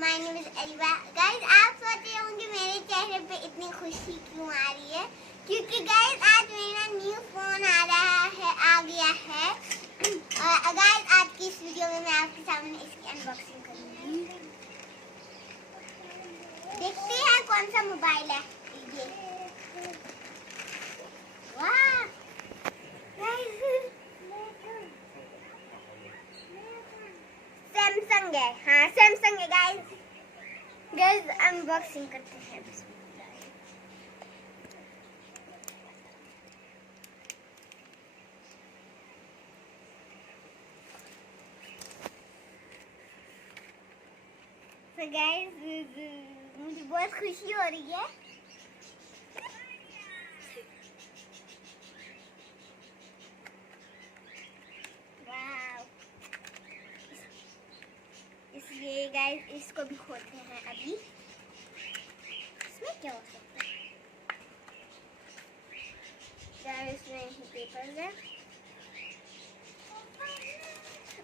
My name is areeba। Guys आप सोच रहे होंगे मेरे चेहरे पे इतनी खुशी क्यों आ रही है, क्योंकि गाइस आज मेरा न्यू फोन आ गया है। गाइस आज की इस वीडियो में मैं आपके सामने इसकी अनबॉक्सिंग करूंगी। देखते हैं कौन सा मोबाइल है ये। वाह सैमसंग है, हाँ सैमसंग है गाइस। गाइस अनबॉक्सिंग करते हैं। तो गाइस मुझे बहुत खुशी हो रही है। इसलिए गाइस इसको भी खोलते हैं अभी। इसमें क्या हो सकता है गाइस? इसमें ही पेपर्स है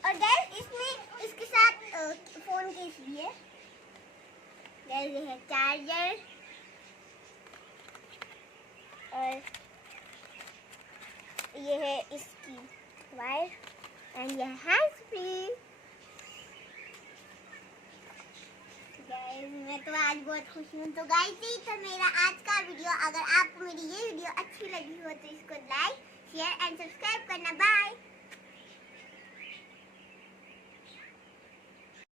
और गाइस इसमें इसके साथ फोन केस भी है। गाइस ये है चार्जर और ये है इसकी वायर एंड ये हैंड्स फ्री। मैं तो आज बहुत खुश हूँ। तो गाइस यही था मेरा आज का वीडियो। अगर आपको मेरी ये वीडियो अच्छी लगी हो तो इसको लाइक शेयर एंड सब्सक्राइब करना। बाय।